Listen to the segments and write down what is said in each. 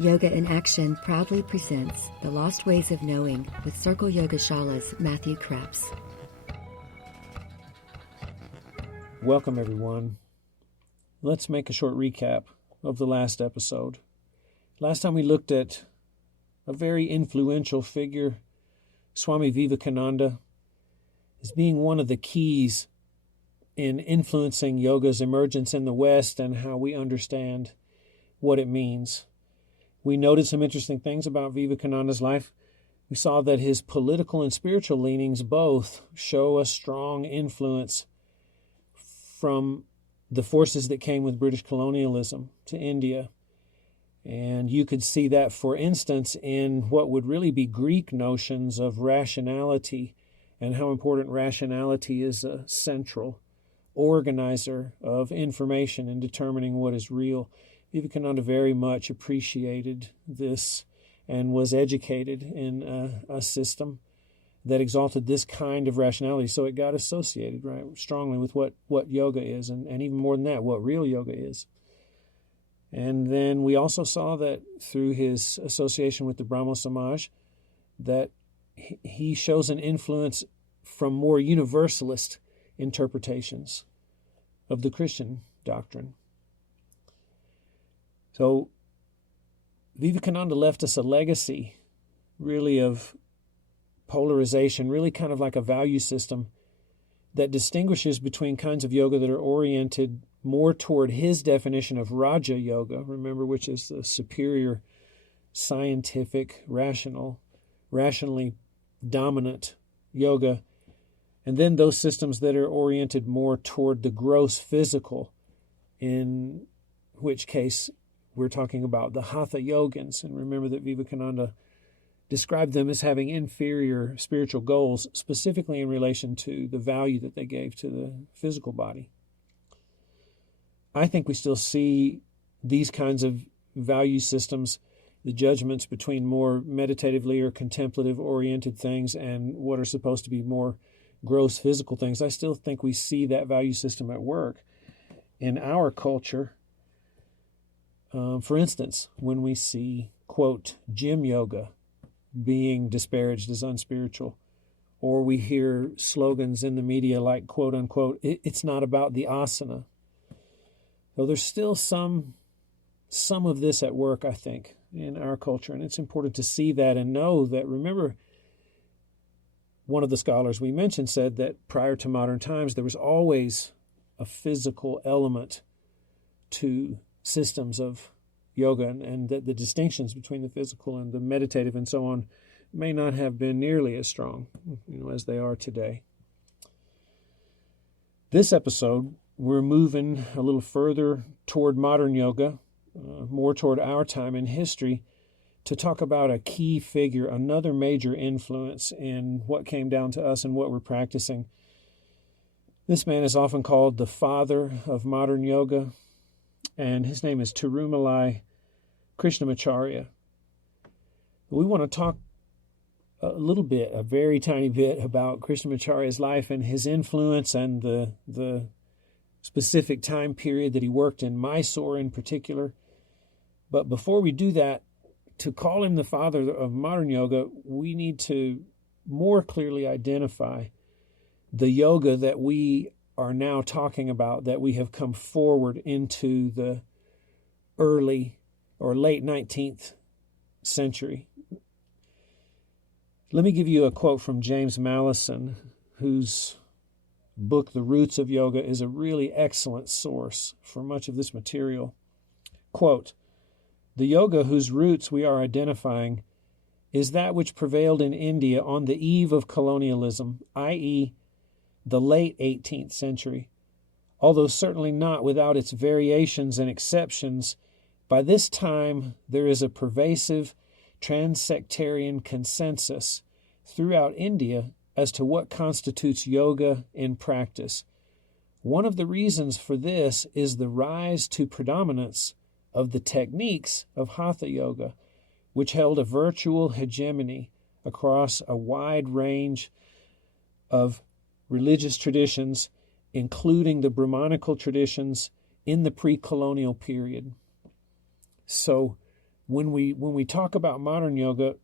Yoga in Action proudly presents The Lost Ways of Knowing with Circle Yoga Shala's Matthew Krebs. Welcome, everyone. Let's make a short recap of the last episode. Last time we looked at a very influential figure, Swami Vivekananda, as being one of the keys in influencing yoga's emergence in the West and how we understand what it means. We noted some interesting things about Vivekananda's life. We saw that his political and spiritual leanings both show a strong influence from the forces that came with British colonialism to India. And you could see that, for instance, in what would really be Greek notions of rationality and how important rationality is a central organizer of information in determining what is real. Vivekananda very much appreciated this and was educated in a system that exalted this kind of rationality. So it got associated right strongly with what yoga is, and even more than that, what real yoga is. And then we also saw that through his association with the Brahmo Samaj, that he shows an influence from more universalist interpretations of the Christian doctrine. So Vivekananda left us a legacy, really, of polarization, really kind of like a value system that distinguishes between kinds of yoga that are oriented more toward his definition of Raja Yoga, remember, which is the superior, scientific, rationally dominant yoga, and then those systems that are oriented more toward the gross physical, in which case we're talking about the Hatha yogins. And remember that Vivekananda described them as having inferior spiritual goals, specifically in relation to the value that they gave to the physical body. I think we still see these kinds of value systems, the judgments between more meditatively or contemplative oriented things and what are supposed to be more gross physical things. I still think we see that value system at work in our culture. For instance, when we see, quote, gym yoga being disparaged as unspiritual, or we hear slogans in the media like, quote unquote, it's not about the asana. So there's still some of this at work, I think, in our culture, and it's important to see that and know that. Remember, one of the scholars we mentioned said that prior to modern times, there was always a physical element to systems of yoga, and that the distinctions between the physical and the meditative and so on may not have been nearly as strong, as they are today. This episode, we're moving a little further toward modern yoga, more toward our time in history, to talk about a key figure, another major influence in what came down to us and what we're practicing. This man is often called the father of modern yoga, and his name is Tirumalai Krishnamacharya. We want to talk a very tiny bit, about Krishnamacharya's life and his influence and the specific time period that he worked in, Mysore in particular. But before we do that, to call him the father of modern yoga, we need to more clearly identify the yoga that we are now talking about, that we have come forward into the early or late 19th century. Let me give you a quote from James Mallison, whose book, The Roots of Yoga, is a really excellent source for much of this material. Quote, "The yoga whose roots we are identifying is that which prevailed in India on the eve of colonialism, i.e., the late 18th century, although certainly not without its variations and exceptions. By this time, there is a pervasive transsectarian consensus throughout India as to what constitutes yoga in practice. One of the reasons for this is the rise to predominance of the techniques of Hatha yoga, which held a virtual hegemony across a wide range of religious traditions, including the Brahmanical traditions in the pre-colonial period." So when we talk about modern yoga,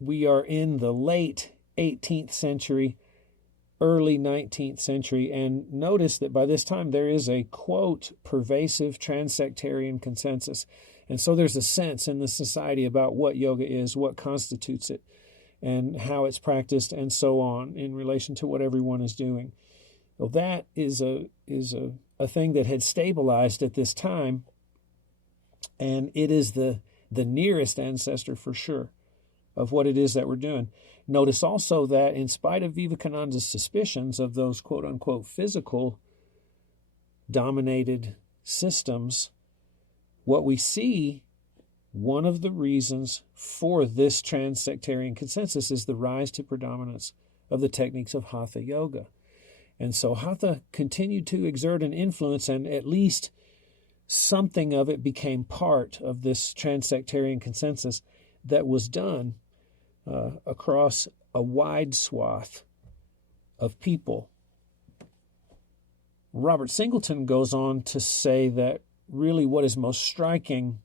we are in the late 18th century, early 19th century, and notice that by this time there is a, quote, pervasive transsectarian consensus. And so there's a sense in the society about what yoga is, what constitutes it, and how it's practiced, and so on, in relation to what everyone is doing. Well, that is a thing that had stabilized at this time, and it is the nearest ancestor for sure of what it is that we're doing. Notice also that in spite of Vivekananda's suspicions of those quote-unquote physical dominated systems, what we see, one of the reasons for this transsectarian consensus is the rise to predominance of the techniques of Hatha yoga. And so Hatha continued to exert an influence, and at least something of it became part of this transsectarian consensus that was done across a wide swath of people. Robert Singleton goes on to say that really what is most striking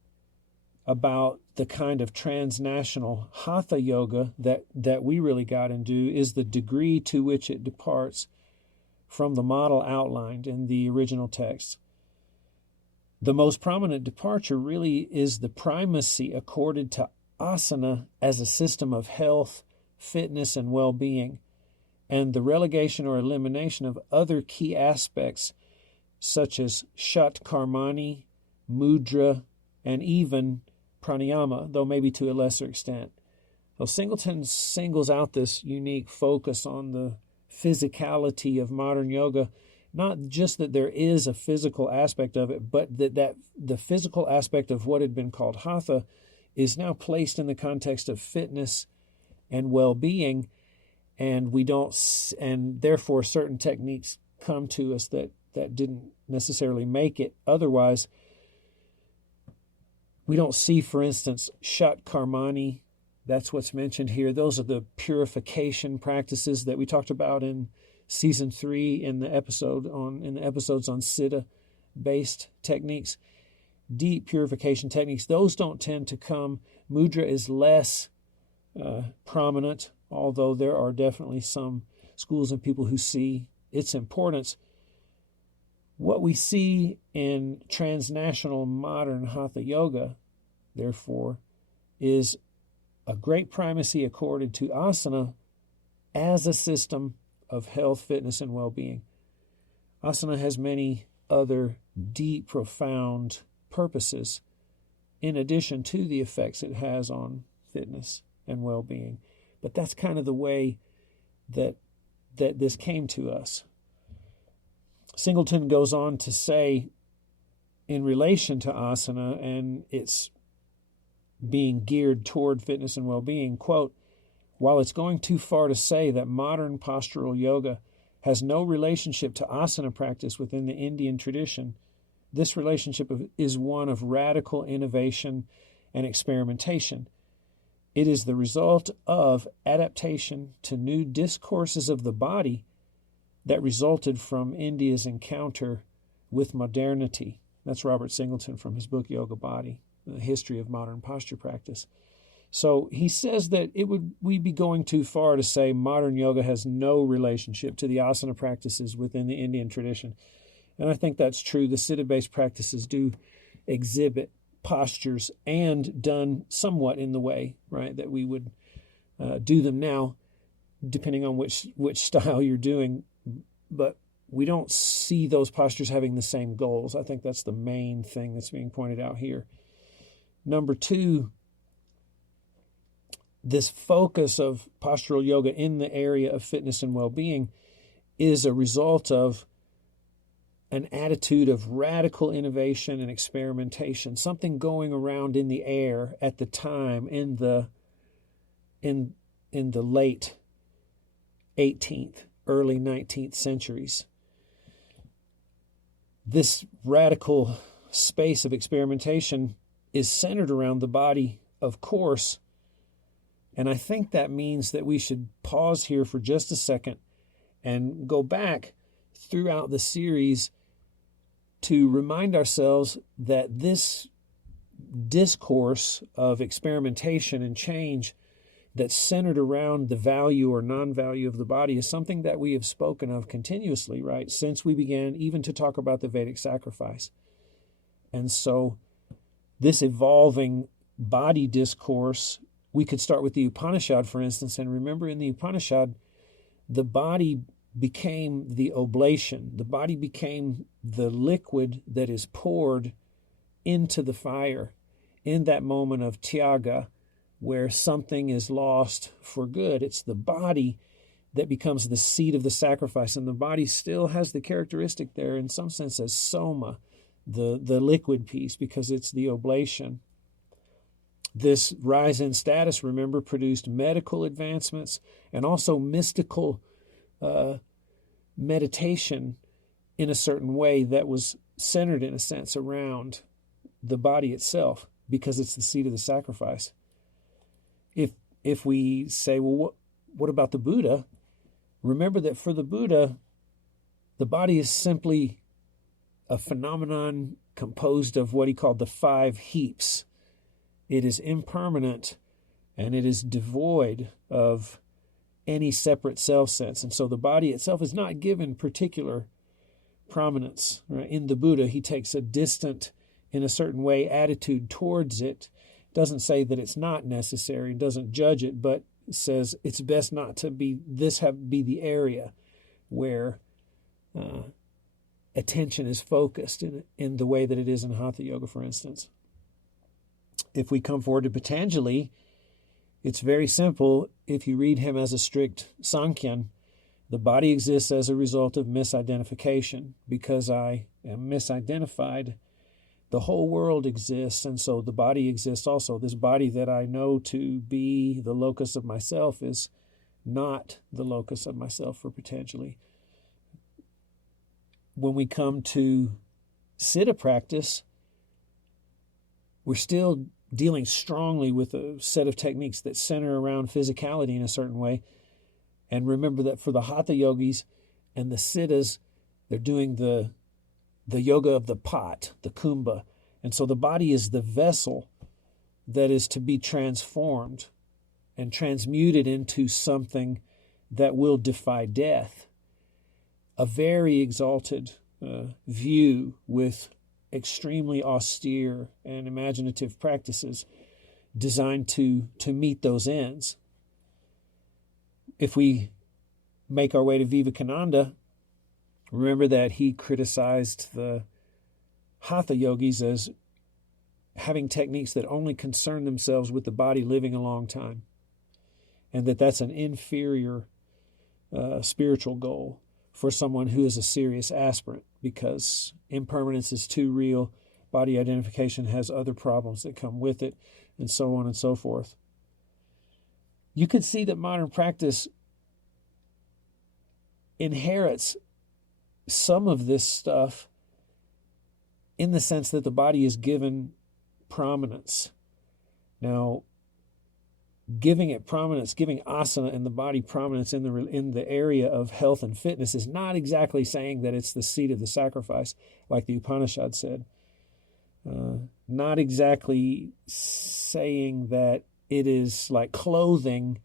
about the kind of transnational Hatha yoga that we really got into is the degree to which it departs from the model outlined in the original text. The most prominent departure really is the primacy accorded to asana as a system of health, fitness, and well-being, and the relegation or elimination of other key aspects such as shatkarmani, mudra, and even pranayama, though maybe to a lesser extent. So Singleton singles out this unique focus on the physicality of modern yoga, not just that there is a physical aspect of it, but that the physical aspect of what had been called Hatha is now placed in the context of fitness and well-being, and therefore certain techniques come to us that didn't necessarily make it otherwise. We don't see, for instance, shatkarmani. That's what's mentioned here. Those are the purification practices that we talked about in season 3 in the episodes on Siddha-based techniques. Deep purification techniques, those don't tend to come. Mudra is less prominent, although there are definitely some schools and people who see its importance. What we see in transnational modern Hatha yoga, therefore, is a great primacy accorded to asana as a system of health, fitness, and well-being. Asana has many other deep, profound purposes in addition to the effects it has on fitness and well-being. But that's kind of the way that this came to us. Singleton goes on to say, in relation to asana and its being geared toward fitness and well-being, quote, "While it's going too far to say that modern postural yoga has no relationship to asana practice within the Indian tradition, this relationship is one of radical innovation and experimentation. It is the result of adaptation to new discourses of the body that resulted from India's encounter with modernity." That's Robert Singleton from his book Yoga Body, The History of Modern Posture Practice. So he says that we'd be going too far to say modern yoga has no relationship to the asana practices within the Indian tradition. And I think that's true. The Siddha-based practices do exhibit postures and done somewhat in the way, right, that we would do them now, depending on which style you're doing. But we don't see those postures having the same goals. I think that's the main thing that's being pointed out here. Number 2, this focus of postural yoga in the area of fitness and well-being is a result of an attitude of radical innovation and experimentation, something going around in the air at the time in the late 18th, early 19th centuries. This radical space of experimentation is centered around the body, of course, and I think that means that we should pause here for just a second and go back throughout the series to remind ourselves that this discourse of experimentation and change that's centered around the value or non-value of the body is something that we have spoken of continuously, right, since we began even to talk about the Vedic sacrifice. And so this evolving body discourse, we could start with the Upanishad, for instance, and remember in the Upanishad, the body became the oblation. The body became the liquid that is poured into the fire in that moment of tyaga, where something is lost for good. It's the body that becomes the seat of the sacrifice, and the body still has the characteristic there in some sense as soma, the liquid piece, because it's the oblation. This rise in status, remember, produced medical advancements and also mystical meditation in a certain way that was centered, in a sense, around the body itself, because it's the seat of the sacrifice. If we say, well, what about the Buddha? Remember that for the Buddha, the body is simply a phenomenon composed of what he called the 5 heaps. It is impermanent and it is devoid of any separate self-sense. And so the body itself is not given particular prominence. Right? In the Buddha, he takes a distant, in a certain way, attitude towards it. Doesn't say that it's not necessary, doesn't judge it, but says it's best not to be the area where attention is focused in the way that it is in Hatha Yoga, for instance. If we come forward to Patanjali, it's very simple. If you read him as a strict Sankhyan, the body exists as a result of misidentification. Because I am misidentified, the whole world exists, and so the body exists also. This body that I know to be the locus of myself is not the locus of myself for Patanjali. When we come to Siddha practice, we're still dealing strongly with a set of techniques that center around physicality in a certain way. And remember that for the Hatha yogis and the Siddhas, they're doing the yoga of the pot, the kumbha. And so the body is the vessel that is to be transformed and transmuted into something that will defy death. A very exalted view with extremely austere and imaginative practices designed to meet those ends. If we make our way to Vivekananda, remember that he criticized the Hatha yogis as having techniques that only concern themselves with the body living a long time, and that's an inferior spiritual goal for someone who is a serious aspirant, because impermanence is too real, body identification has other problems that come with it, and so on and so forth. You could see that modern practice inherits some of this stuff in the sense that the body is given prominence. Now, giving it prominence, giving asana and the body prominence in the area of health and fitness is not exactly saying that it's the seat of the sacrifice, like the Upanishad said. Not exactly saying that it is like clothing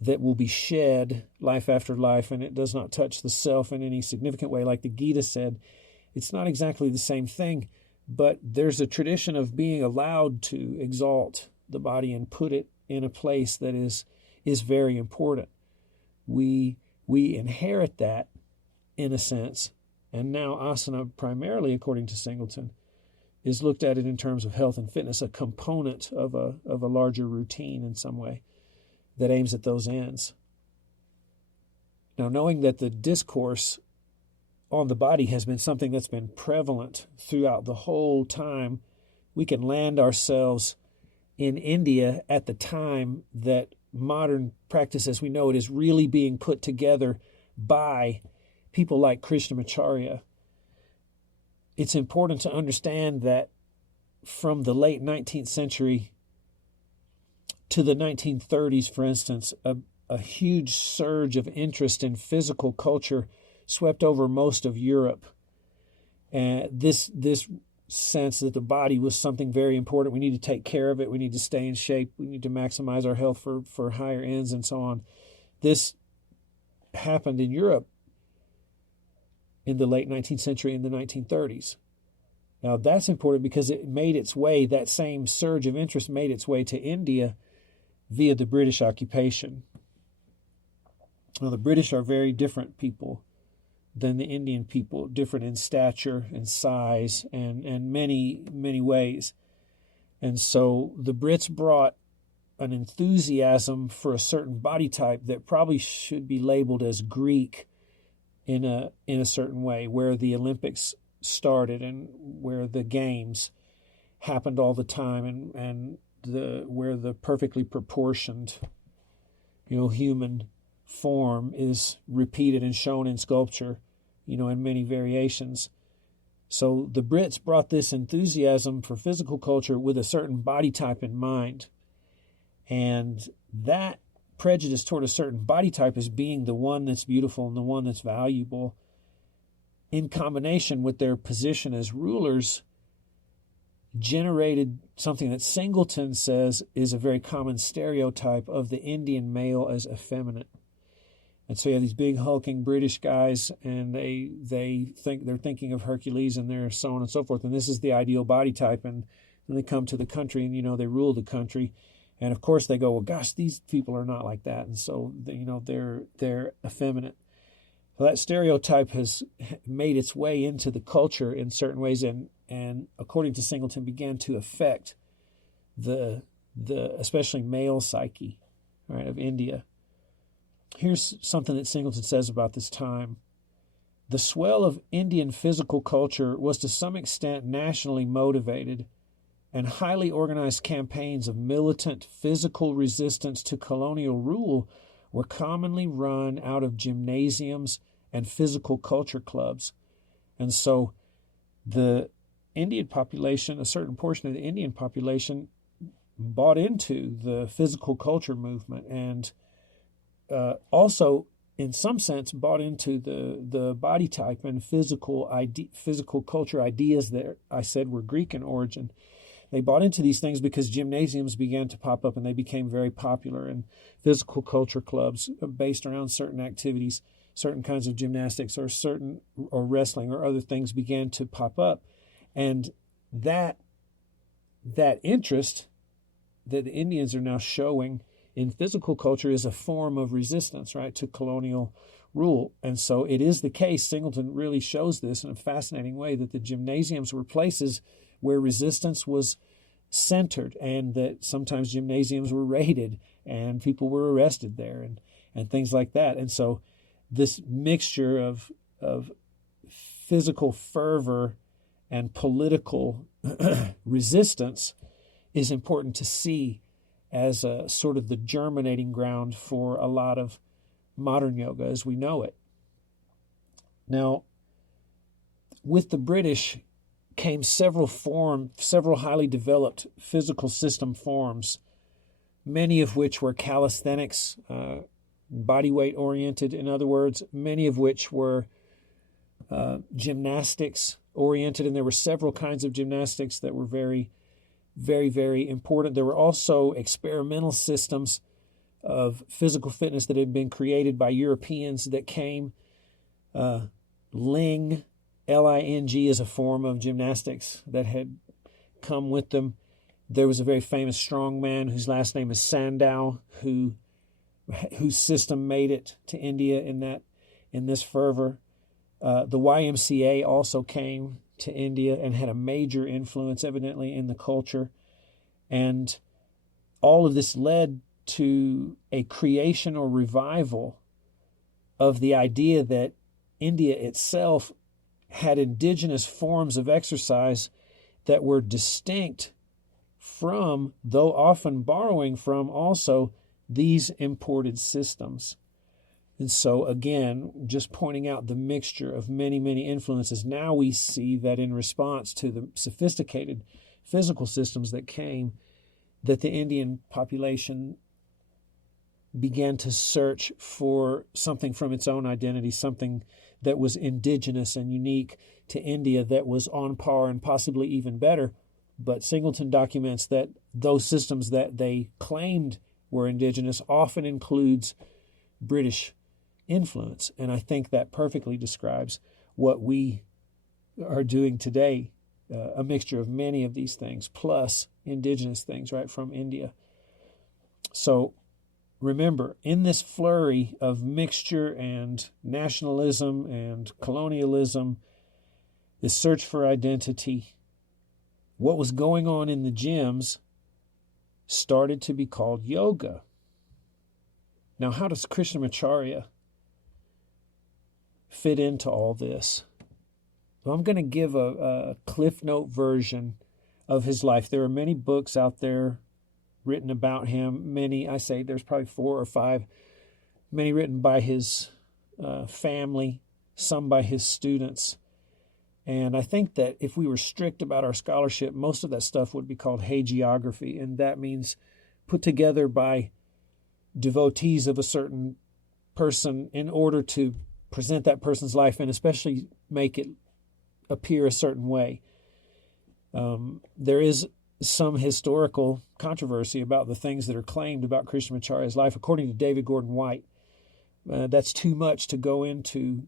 that will be shed life after life and it does not touch the self in any significant way, like the Gita said. It's not exactly the same thing, but there's a tradition of being allowed to exalt the body and put it in a place that is very important. We inherit that in a sense, and now asana, primarily according to Singleton, is looked at it in terms of health and fitness, a component of a larger routine in some way that aims at those ends. Now, knowing that the discourse on the body has been something that's been prevalent throughout the whole time, we can land ourselves in India at the time that modern practice as we know it is really being put together by people like Krishnamacharya. It's important to understand that from the late 19th century to the 1930s, for instance, a huge surge of interest in physical culture swept over most of Europe. And this sense that the body was something very important. We need to take care of it. We need to stay in shape. We need to maximize our health for higher ends and so on. This happened in Europe in the late 19th century, in the 1930s. Now that's important because it made its way, that same surge of interest made its way to India via the British occupation. Now the British are very different people than the Indian people, different in stature and size and many, many ways. And so the Brits brought an enthusiasm for a certain body type that probably should be labeled as Greek in a certain way, where the Olympics started and where the games happened all the time, and where the perfectly proportioned, human form is repeated and shown in sculpture, in many variations. So the Brits brought this enthusiasm for physical culture with a certain body type in mind. And that prejudice toward a certain body type as being the one that's beautiful and the one that's valuable, in combination with their position as rulers, generated something that Singleton says is a very common stereotype of the Indian male as effeminate. And so you have these big hulking British guys, and they think they're thinking of Hercules, and they're so on and so forth. And this is the ideal body type. And then they come to the country, and they rule the country. And of course they go, well, gosh, these people are not like that, and so they're effeminate. So that stereotype has made its way into the culture in certain ways, and according to Singleton, began to affect the especially male psyche, right, of India. Here's something that Singleton says about this time. The swell of Indian physical culture was to some extent nationally motivated, and highly organized campaigns of militant physical resistance to colonial rule were commonly run out of gymnasiums and physical culture clubs. And so the Indian population, a certain portion of the Indian population, bought into the physical culture movement, and also, in some sense, bought into the body type and physical culture ideas that I said were Greek in origin. They bought into these things because gymnasiums began to pop up, and they became very popular, and physical culture clubs based around certain activities, certain kinds of gymnastics or wrestling or other things began to pop up. And that interest that the Indians are now showing in physical culture is a form of resistance, right, to colonial rule. And so it is the case, Singleton really shows this in a fascinating way, that the gymnasiums were places where resistance was centered, and that sometimes gymnasiums were raided and people were arrested there and things like that. And so this mixture of physical fervor and political resistance is important to see as a sort of the germinating ground for a lot of modern yoga as we know it. Now, with the British came several highly developed physical system forms, many of which were calisthenics, body weight oriented, in other words, many of which were gymnastics oriented, and there were several kinds of gymnastics that were very, very, very important. There were also experimental systems of physical fitness that had been created by Europeans that came. Ling, L-I-N-G, is a form of gymnastics that had come with them. There was a very famous strongman whose last name is Sandow, whose system made it to India in this fervor. The YMCA also came to India and had a major influence, evidently, in the culture. And all of this led to a creation or revival of the idea that India itself had indigenous forms of exercise that were distinct from, though often borrowing from, also these imported systems. And so, again, just pointing out the mixture of many, many influences, now we see that in response to the sophisticated physical systems that came, that the Indian population began to search for something from its own identity, something that was indigenous and unique to India that was on par and possibly even better. But Singleton documents that those systems that they claimed were indigenous often includes British influence. And I think that perfectly describes what we are doing today, a mixture of many of these things, plus indigenous things, right, from India. So remember, in this flurry of mixture and nationalism and colonialism, this search for identity, what was going on in the gyms started to be called yoga. Now, how does Krishnamacharya fit into all this? Well, I'm going to give a Cliff Note version of his life. There are many books out there written about him. Many, I say there's probably 4 or 5, many written by his family, some by his students. And I think that if we were strict about our scholarship, most of that stuff would be called hagiography, and that means put together by devotees of a certain person in order to present that person's life and especially make it appear a certain way. There is some historical controversy about the things that are claimed about Krishnamacharya's life. According to David Gordon White, that's too much to go into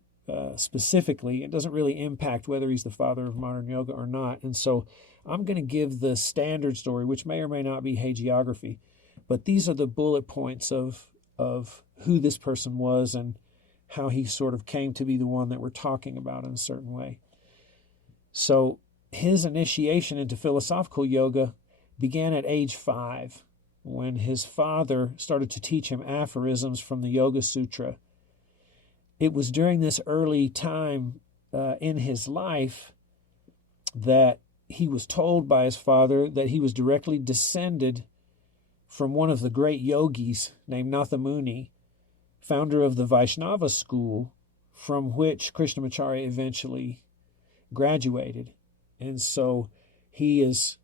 specifically. It doesn't really impact whether he's the father of modern yoga or not. And so I'm going to give the standard story, which may or may not be hagiography. But these are the bullet points of who this person was and how he sort of came to be the one that we're talking about in a certain way. So his initiation into philosophical yoga began at age 5, when his father started to teach him aphorisms from the Yoga Sutra. It was during this early time in his life that he was told by his father that he was directly descended from one of the great yogis named Natha Muni, founder of the Vaishnava school, from which Krishnamacharya eventually graduated. And so he is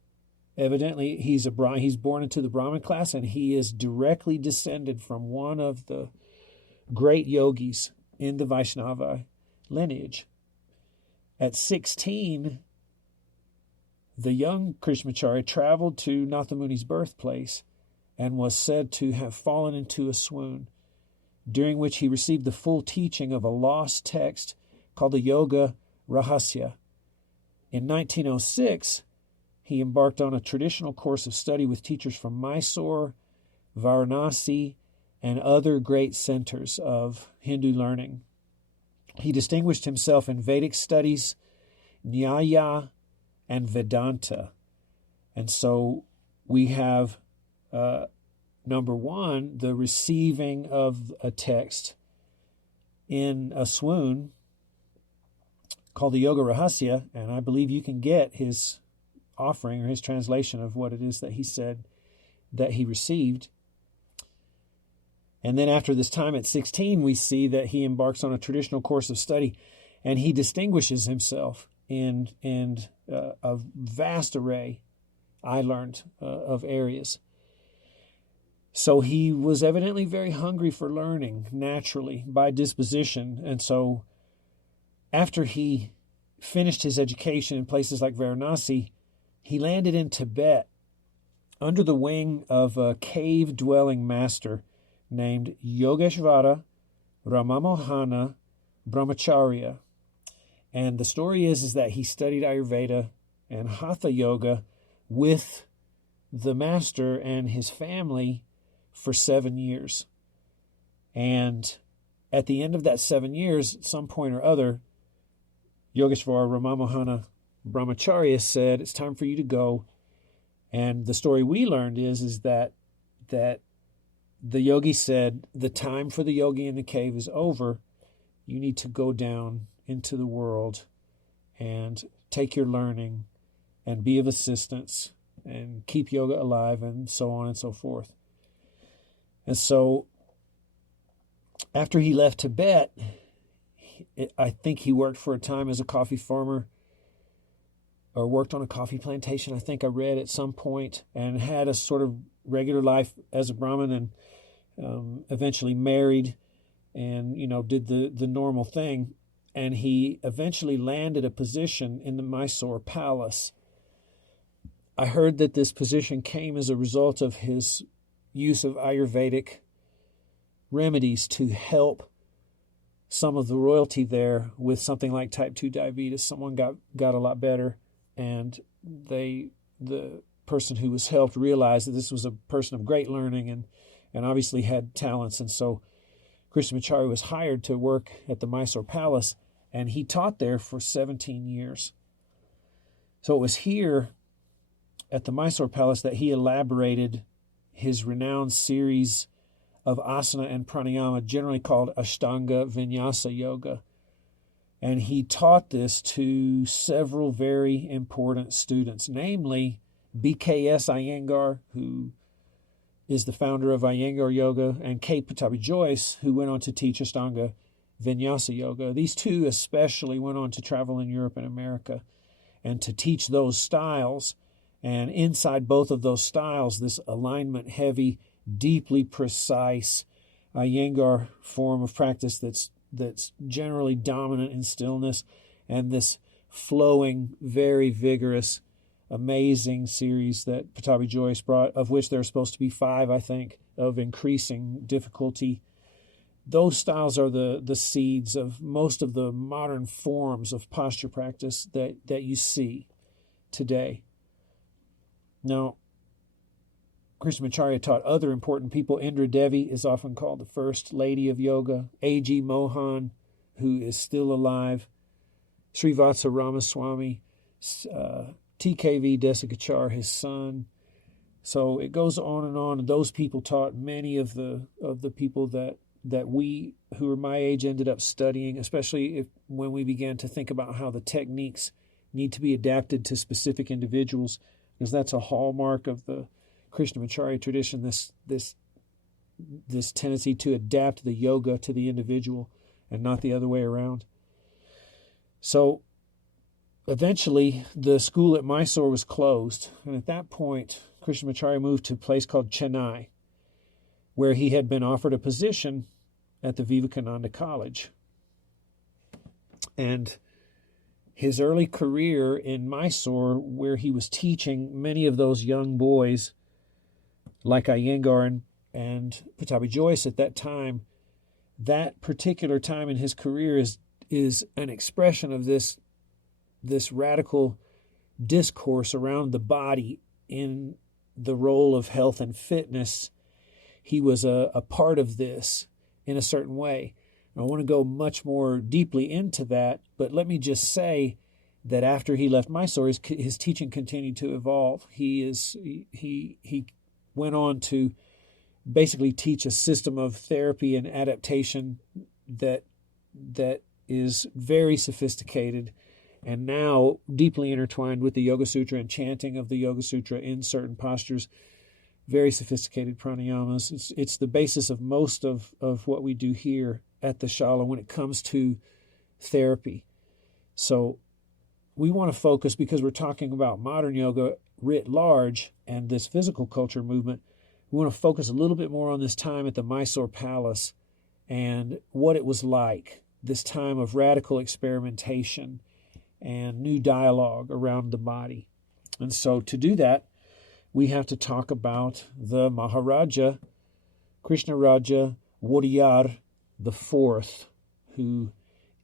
evidently, he's born into the Brahmin class, and he is directly descended from one of the great yogis in the Vaishnava lineage. At 16, the young Krishnamacharya traveled to Natha Muni's birthplace and was said to have fallen into a swoon, during which he received the full teaching of a lost text called the Yoga Rahasya. In 1906, he embarked on a traditional course of study with teachers from Mysore, Varanasi, and other great centers of Hindu learning. He distinguished himself in Vedic studies, Nyaya, and Vedanta. And so we have, number one, the receiving of a text in a swoon called the Yoga Rahasya, and I believe you can get his offering or his translation of what it is that he said that he received. And then after this time at 16, we see that he embarks on a traditional course of study, and he distinguishes himself in a vast array, I learned, of areas. So he was evidently very hungry for learning, naturally, by disposition. And so after he finished his education in places like Varanasi, he landed in Tibet under the wing of a cave-dwelling master named Yogeshvara Ramamohana Brahmacharya. And the story is that he studied Ayurveda and Hatha yoga with the master and his family for 7 years. And at the end of that 7 years, at some point or other, Yogeshvara Ramamohana Brahmacharya said, "It's time for you to go." And the story we learned is that the yogi said, "The time for the yogi in the cave is over. You need to go down into the world and take your learning and be of assistance and keep yoga alive," and so on and so forth. And so after he left Tibet, I think he worked for a time as a coffee farmer, or worked on a coffee plantation, I think I read at some point, and had a sort of regular life as a Brahmin, and eventually married and, did the normal thing. and he eventually landed a position in the Mysore palace. I heard that this position came as a result of his use of Ayurvedic remedies to help some of the royalty there with something like type 2 diabetes. Someone got a lot better, and the person who was helped realized that this was a person of great learning and obviously had talents. And so Krishnamacharya was hired to work at the Mysore Palace, and he taught there for 17 years. So it was here at the Mysore Palace that he elaborated his renowned series of asana and pranayama, generally called Ashtanga Vinyasa Yoga. And he taught this to several very important students, namely BKS Iyengar, who is the founder of Iyengar Yoga, and K. Pattabhi Jois, who went on to teach Ashtanga Vinyasa Yoga. These two especially went on to travel in Europe and America and to teach those styles. And inside both of those styles, this alignment-heavy, deeply precise Iyengar form of practice that's generally dominant in stillness, and this flowing, very vigorous, amazing series that Pattabhi Jois brought, of which there are supposed to be 5, I think, of increasing difficulty. Those styles are the seeds of most of the modern forms of posture practice that you see today. Now, Krishnamacharya taught other important people. Indra Devi is often called the first lady of yoga. A.G. Mohan, who is still alive. Srivatsa Ramaswamy, T.K.V. Desikachar, his son. So it goes on, and those people taught many of the people that we who are my age ended up studying, especially when we began to think about how the techniques need to be adapted to specific individuals, because that's a hallmark of the Krishnamacharya tradition, this tendency to adapt the yoga to the individual and not the other way around. So eventually the school at Mysore was closed, and at that point Krishnamacharya moved to a place called Chennai, where he had been offered a position at the Vivekananda College. And his early career in Mysore, where he was teaching many of those young boys like Iyengar and Pattabhi Jois at that time, that particular time in his career is an expression of this radical discourse around the body in the role of health and fitness. He was a part of this in a certain way. I want to go much more deeply into that, but let me just say that after he left Mysore, his teaching continued to evolve. He went on to basically teach a system of therapy and adaptation that is very sophisticated and now deeply intertwined with the Yoga Sutra and chanting of the Yoga Sutra in certain postures. Very sophisticated pranayamas. It's the basis of most of what we do here at the Shala when it comes to therapy. So we want to focus, because we're talking about modern yoga writ large and this physical culture movement, we want to focus a little bit more on this time at the Mysore Palace and what it was like, this time of radical experimentation and new dialogue around the body. And so to do that, we have to talk about the Maharaja, Krishnaraja Wadiyar IV, who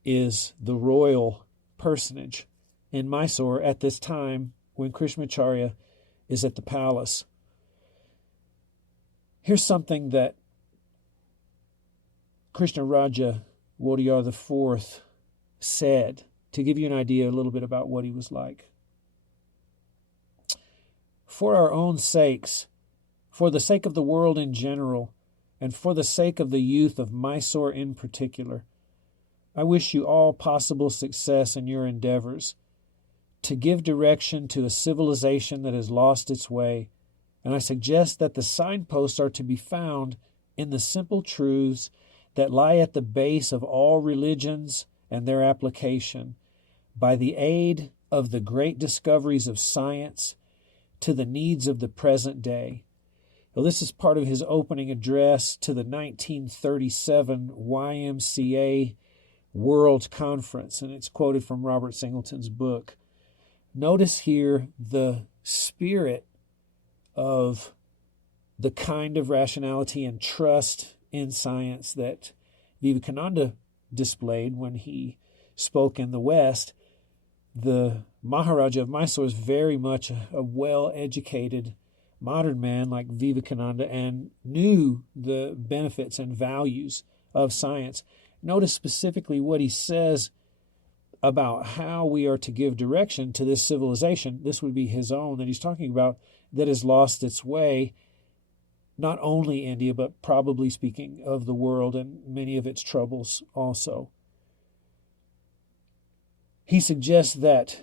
is the royal personage in Mysore at this time when Krishnamacharya is at the palace. Here's something that Krishnaraja Wadiyar IV said to give you an idea a little bit about what he was like. For our own sakes, for the sake of the world in general, and for the sake of the youth of Mysore in particular, I wish you all possible success in your endeavors to give direction to a civilization that has lost its way, and I suggest that the signposts are to be found in the simple truths that lie at the base of all religions and their application, by the aid of the great discoveries of science to the needs of the present day. Well, this is part of his opening address to the 1937 YMCA World Conference, and it's quoted from Robert Singleton's book. Notice here the spirit of the kind of rationality and trust in science that Vivekananda displayed when he spoke in the West. The Maharaja of Mysore is very much a well-educated modern man like Vivekananda and knew the benefits and values of science. Notice specifically what he says about how we are to give direction to this civilization. This would be his own that he's talking about, that has lost its way, not only India, but probably speaking of the world and many of its troubles also. He suggests that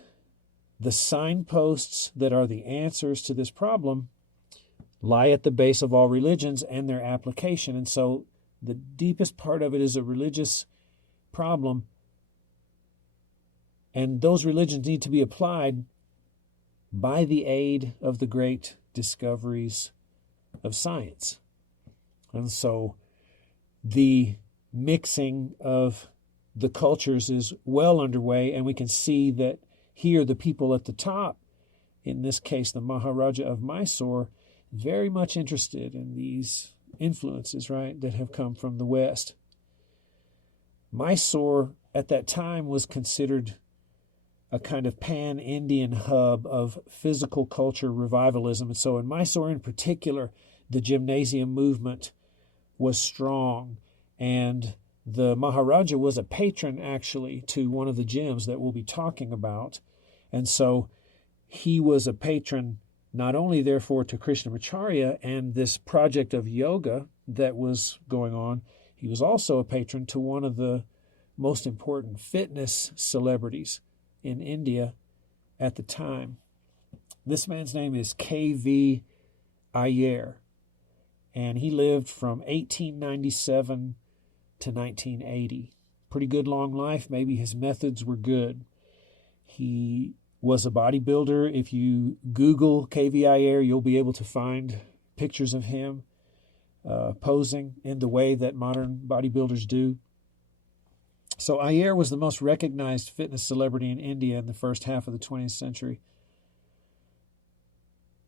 the signposts that are the answers to this problem lie at the base of all religions and their application. And so the deepest part of it is a religious problem, and those religions need to be applied by the aid of the great discoveries of science. And so the mixing of the cultures is well underway, and we can see that here the people at the top, in this case the Maharaja of Mysore, very much interested in these influences, right, that have come from the West. Mysore at that time was considered a kind of pan-Indian hub of physical culture revivalism. And so in Mysore in particular, the gymnasium movement was strong. And the Maharaja was a patron, actually, to one of the gyms that we'll be talking about. And so he was a patron not only, therefore, to Krishnamacharya and this project of yoga that was going on, he was also a patron to one of the most important fitness celebrities in India at the time. This man's name is K.V. Iyer, and he lived from 1897 to 1980. Pretty good long life. Maybe his methods were good. He was a bodybuilder. If you Google K.V. Iyer, you'll be able to find pictures of him posing in the way that modern bodybuilders do. So Iyer was the most recognized fitness celebrity in India in the first half of the 20th century.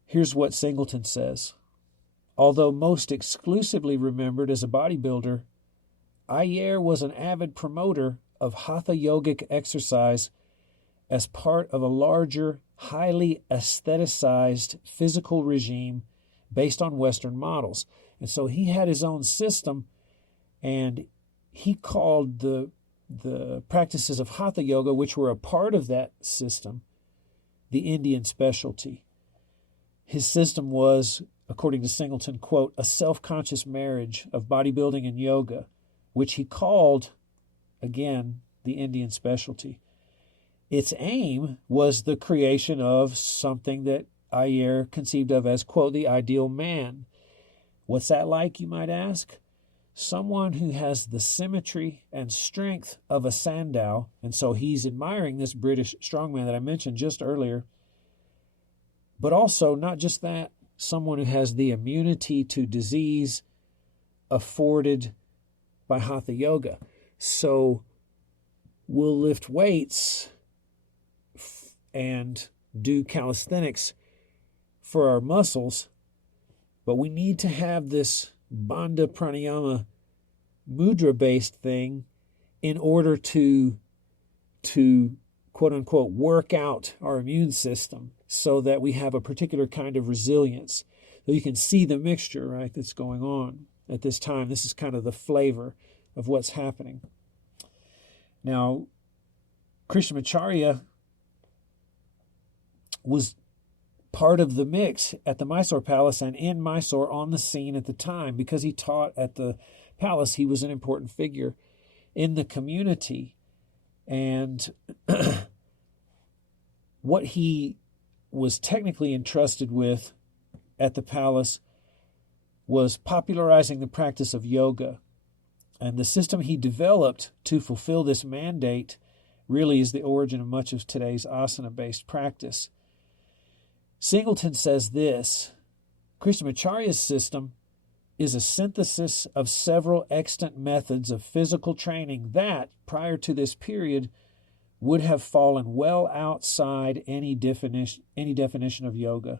Here's what Singleton says. Although most exclusively remembered as a bodybuilder, Iyer was an avid promoter of Hatha yogic exercise as part of a larger, highly aestheticized physical regime based on Western models. And so he had his own system, and he called the practices of Hatha yoga, which were a part of that system, the Indian specialty. His system was, according to Singleton, quote, a self-conscious marriage of bodybuilding and yoga, which he called, again, the Indian specialty. Its aim was the creation of something that Iyer conceived of as, quote, the ideal man. What's that like, you might ask? Someone who has the symmetry and strength of a Sandow, and so he's admiring this British strongman that I mentioned just earlier, but also not just that, someone who has the immunity to disease afforded by Hatha yoga. So we'll lift weights and do calisthenics for our muscles, but we need to have this Bandha pranayama mudra-based thing in order to quote-unquote work out our immune system so that we have a particular kind of resilience. So you can see the mixture, right, that's going on at this time. This is kind of the flavor of what's happening. Now, Krishnamacharya was part of the mix at the Mysore Palace and in Mysore on the scene at the time. Because he taught at the palace, he was an important figure in the community. And what he was technically entrusted with at the palace was popularizing the practice of yoga. And the system he developed to fulfill this mandate really is the origin of much of today's asana-based practice. Singleton says this: Krishnamacharya's system is a synthesis of several extant methods of physical training that, prior to this period, would have fallen well outside any definition of yoga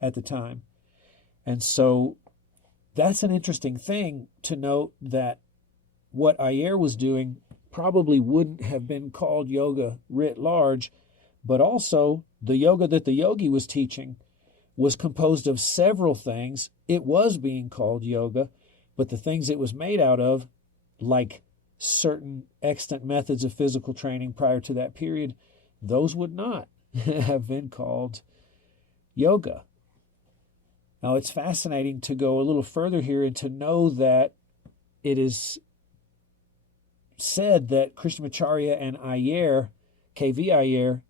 at the time. And so that's an interesting thing to note, that what Iyer was doing probably wouldn't have been called yoga writ large, but also the yoga that the yogi was teaching was composed of several things. It was being called yoga, but the things it was made out of, like certain extant methods of physical training prior to that period, those would not have been called yoga. Now, it's fascinating to go a little further here and to know that it is said that Krishnamacharya and Iyer, K.V. Iyer,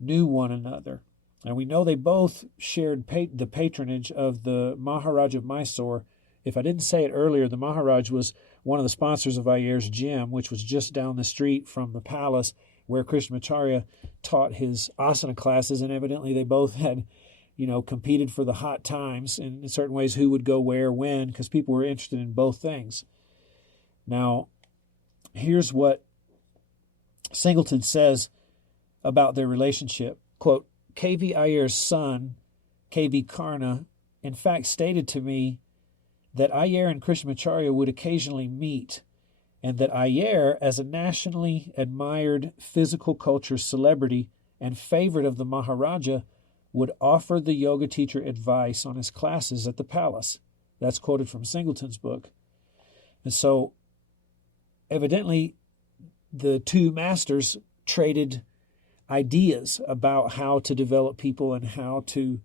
knew one another. And we know they both shared the patronage of the Maharaj of Mysore. If I didn't say it earlier, the Maharaj was one of the sponsors of Iyer's gym, which was just down the street from the palace where Krishnamacharya taught his asana classes, and evidently they both had, competed for the hot times in certain ways, who would go where, when, because people were interested in both things. Now, here's what Singleton says about their relationship. Quote, K.V. Iyer's son, K.V. Karna, in fact stated to me that Iyer and Krishnamacharya would occasionally meet, and that Iyer, as a nationally admired physical culture celebrity and favorite of the Maharaja, would offer the yoga teacher advice on his classes at the palace. That's quoted from Singleton's book. And so, evidently, the two masters traded ideas about how to develop people and how to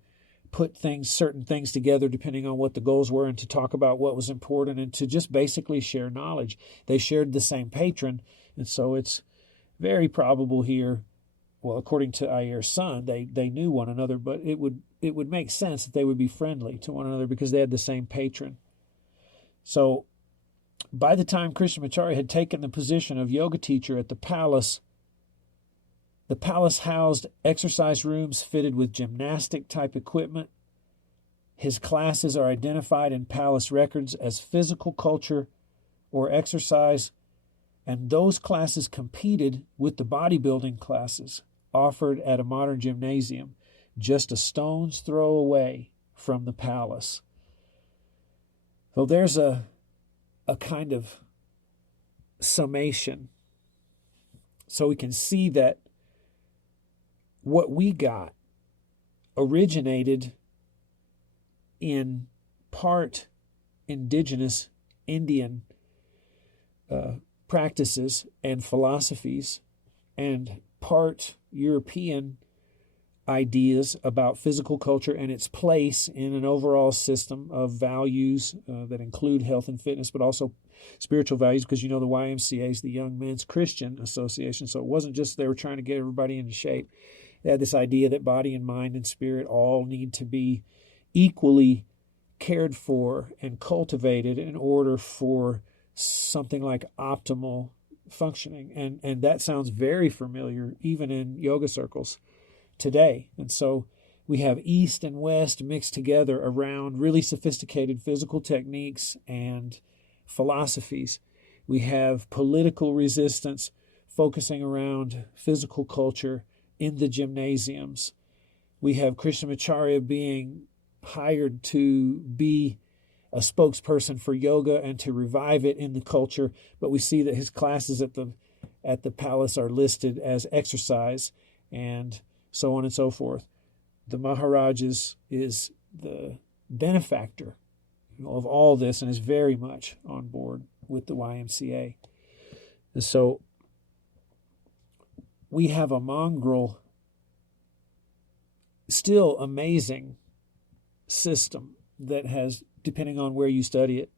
put certain things together depending on what the goals were, and to talk about what was important, and to just basically share knowledge. They shared the same patron, and so it's very probable here, well, according to Iyer's son, they knew one another, but it would make sense that they would be friendly to one another because they had the same patron. So by the time Krishnamacharya had taken the position of yoga teacher at the palace housed exercise rooms fitted with gymnastic-type equipment. His classes are identified in palace records as physical culture or exercise, and those classes competed with the bodybuilding classes offered at a modern gymnasium, just a stone's throw away from the palace. So there's a kind of summation, so we can see that what we got originated in part indigenous Indian practices and philosophies, and part European ideas about physical culture and its place in an overall system of values that include health and fitness, but also spiritual values, because the YMCA is the Young Men's Christian Association, so it wasn't just they were trying to get everybody into shape. They had this idea that body and mind and spirit all need to be equally cared for and cultivated in order for something like optimal functioning. And that sounds very familiar even in yoga circles today. And so we have East and West mixed together around really sophisticated physical techniques and philosophies. We have political resistance focusing around physical culture in the gymnasiums. We have Krishnamacharya being hired to be a spokesperson for yoga and to revive it in the culture, but we see that his classes at the palace are listed as exercise, and so on and so forth. The Maharaj is the benefactor of all this and is very much on board with the YMCA. And so we have a mongrel, still amazing system that has, depending on where you study it,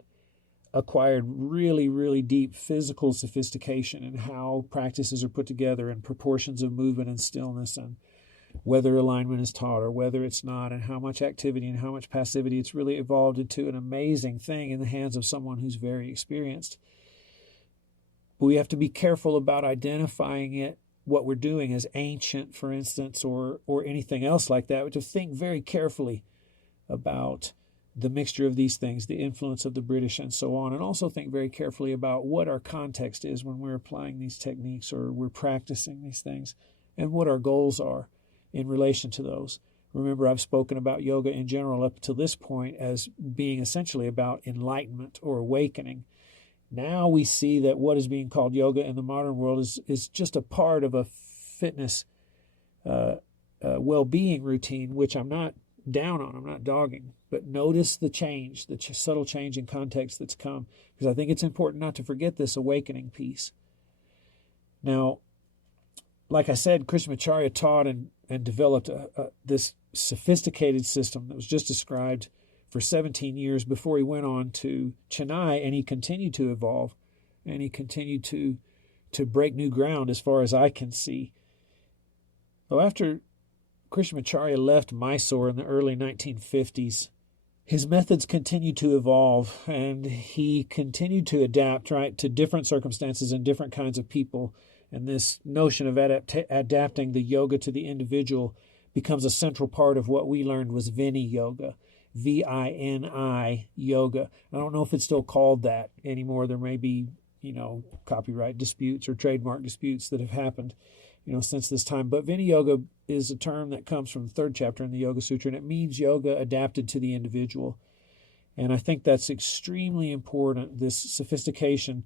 acquired really, really deep physical sophistication in how practices are put together and proportions of movement and stillness, and whether alignment is taught or whether it's not, and how much activity and how much passivity. It's really evolved into an amazing thing in the hands of someone who's very experienced. But we have to be careful about identifying it, what we're doing, as ancient, for instance, or anything else like that. We have to think very carefully about the mixture of these things, the influence of the British and so on, and also think very carefully about what our context is when we're applying these techniques or we're practicing these things, and what our goals are in relation to those. Remember, I've spoken about yoga in general up to this point as being essentially about enlightenment or awakening. Now we see that what is being called yoga in the modern world is just a part of a fitness well-being routine, which I'm not down on, I'm not dogging, but notice the change, the subtle change in context that's come, because I think it's important not to forget this awakening piece. Now, like I said, Krishnamacharya taught and developed this sophisticated system that was just described for 17 years before he went on to Chennai, and he continued to evolve, and he continued to break new ground as far as I can see. So after Krishnamacharya left Mysore in the early 1950s, his methods continued to evolve, and he continued to adapt, right, to different circumstances and different kinds of people. And this notion of adapting the yoga to the individual becomes a central part of what we learned was Vini-yoga, V-I-N-I yoga. I don't know if it's still called that anymore. There may be, copyright disputes or trademark disputes that have happened, since this time. But Vini-yoga is a term that comes from the 3rd chapter in the Yoga Sutra, and it means yoga adapted to the individual. And I think that's extremely important. This sophistication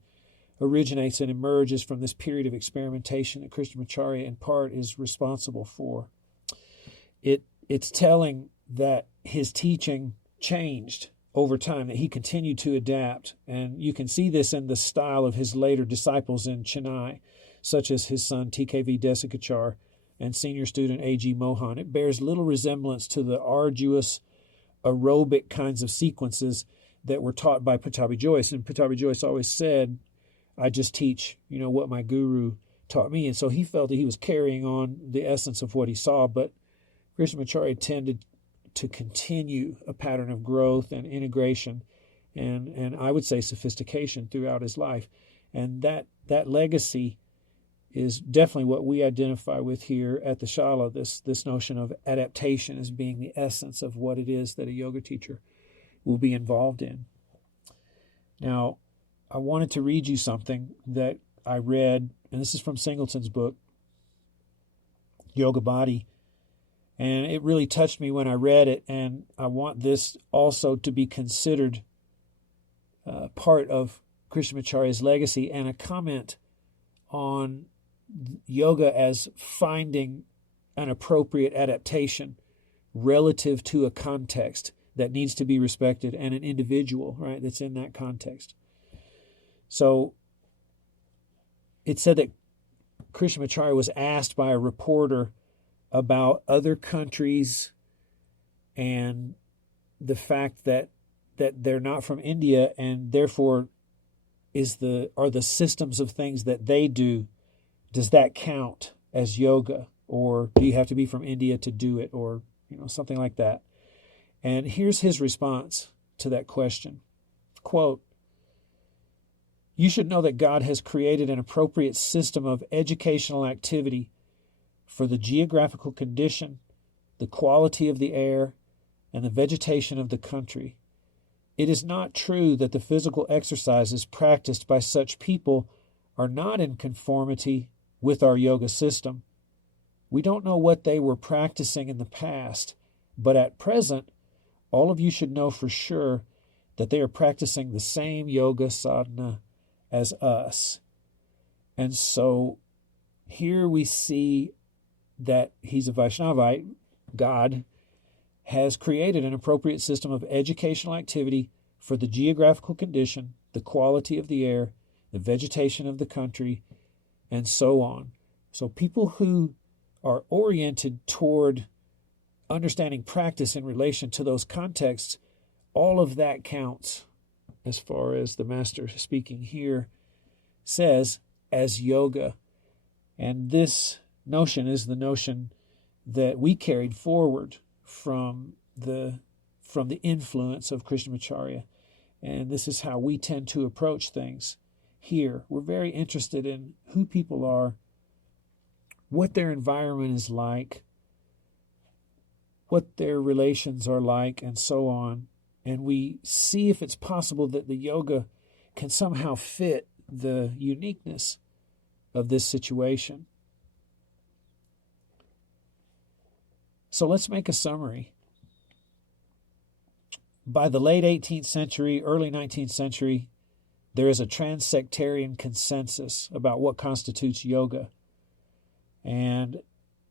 originates and emerges from this period of experimentation that Krishnamacharya in part is responsible for. It's telling that his teaching changed over time, that he continued to adapt. And you can see this in the style of his later disciples in Chennai, such as his son TKV Desikachar and senior student A.G. Mohan. It bears little resemblance to the arduous aerobic kinds of sequences that were taught by Pattabhi Jois. And Pattabhi Jois always said, I just teach, what my guru taught me. And so he felt that he was carrying on the essence of what he saw, but Krishnamacharya tended to continue a pattern of growth and integration and I would say sophistication throughout his life. And that legacy is definitely what we identify with here at the Shala, this notion of adaptation as being the essence of what it is that a yoga teacher will be involved in. Now, I wanted to read you something that I read, and this is from Singleton's book, Yoga Body, and it really touched me when I read it, and I want this also to be considered part of Krishnamacharya's legacy and a comment on yoga as finding an appropriate adaptation relative to a context that needs to be respected and an individual, right, that's in that context. So it said that Krishnamacharya was asked by a reporter about other countries and the fact that they're not from India, and therefore are the systems of things that they do, does that count as yoga, or do you have to be from India to do it, or something like that? And here's his response to that question. Quote, "You should know that God has created an appropriate system of educational activity for the geographical condition, the quality of the air, and the vegetation of the country. It is not true that the physical exercises practiced by such people are not in conformity with our yoga system. We don't know what they were practicing in the past, but at present, all of you should know for sure that they are practicing the same yoga sadhana as us." And so here we see that he's a Vaishnavite. God has created an appropriate system of educational activity for the geographical condition, the quality of the air, the vegetation of the country, and so on. So people who are oriented toward understanding practice in relation to those contexts, all of that counts, as far as the master speaking here says, as yoga. And this notion is the notion that we carried forward from the influence of Krishnamacharya. And this is how we tend to approach things here. We're very interested in who people are, what their environment is like, what their relations are like, and so on. and we see if it's possible that the yoga can somehow fit the uniqueness of this situation. So let's make a summary. By the late 18th century, early 19th century, there is a trans-sectarian consensus about what constitutes yoga. And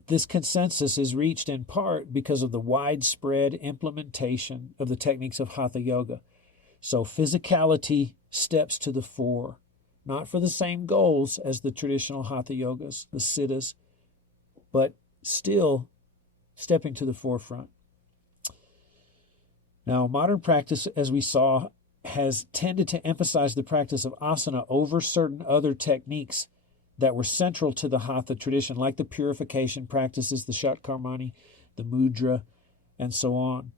this consensus is reached in part because of the widespread implementation of the techniques of Hatha yoga. So physicality steps to the fore, not for the same goals as the traditional Hatha yogas, the siddhas, but still stepping to the forefront. Now, modern practice, as we saw, has tended to emphasize the practice of asana over certain other techniques that were central to the Hatha tradition, like the purification practices, the shatkarmani, the mudra, and so on.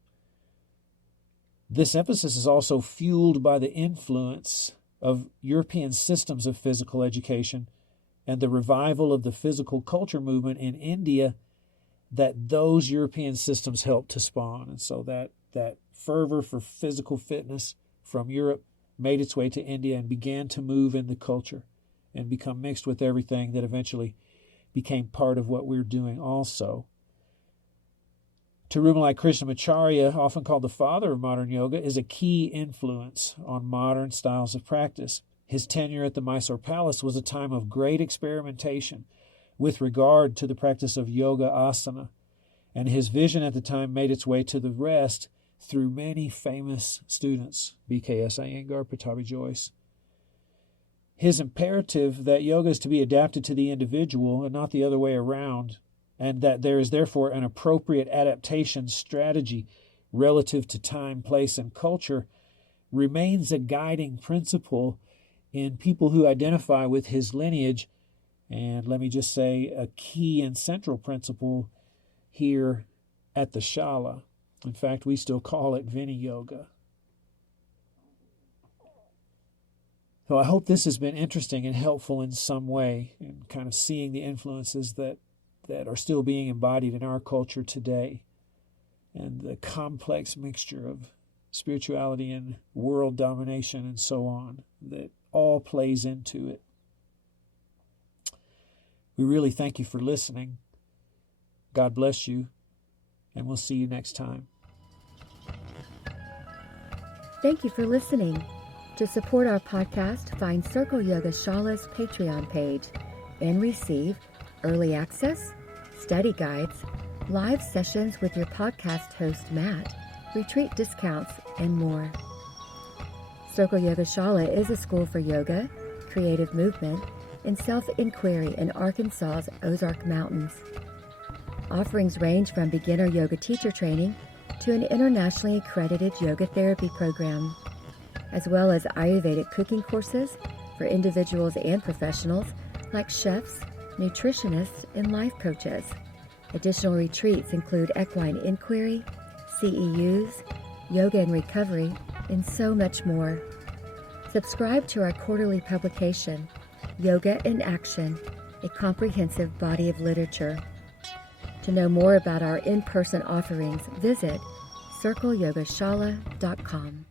This emphasis is also fueled by the influence of European systems of physical education and the revival of the physical culture movement in India that those European systems helped to spawn. And so that fervor for physical fitness from Europe made its way to India and began to move in the culture and become mixed with everything that eventually became part of what we're doing also. Tirumalai Krishnamacharya, often called the father of modern yoga, is a key influence on modern styles of practice. His tenure at the Mysore Palace was a time of great experimentation with regard to the practice of yoga asana, and his vision at the time made its way to the rest through many famous students, BKS Iyengar, Pattabhi Jois. His imperative that yoga is to be adapted to the individual and not the other way around, and that there is therefore an appropriate adaptation strategy relative to time, place, and culture, remains a guiding principle in people who identify with his lineage, and let me just say a key and central principle here at the Shala. In fact, we still call it Vini-yoga. So I hope this has been interesting and helpful in some way in kind of seeing the influences that are still being embodied in our culture today and the complex mixture of spirituality and world domination and so on that all plays into it. We really thank you for listening. God bless you, and we'll see you next time. Thank you for listening. To support our podcast, find Circle Yoga Shala's Patreon page and receive early access, study guides, live sessions with your podcast host, Matt, retreat discounts, and more. Circle Yoga Shala is a school for yoga, creative movement, and self-inquiry in Arkansas's Ozark Mountains. Offerings range from beginner yoga teacher training to an internationally accredited yoga therapy program, as well as Ayurvedic cooking courses for individuals and professionals like chefs, nutritionists, and life coaches. Additional retreats include equine inquiry, CEUs, yoga and recovery, and so much more. Subscribe to our quarterly publication, Yoga in Action, a comprehensive body of literature. To know more about our in-person offerings, visit circleyogashala.com.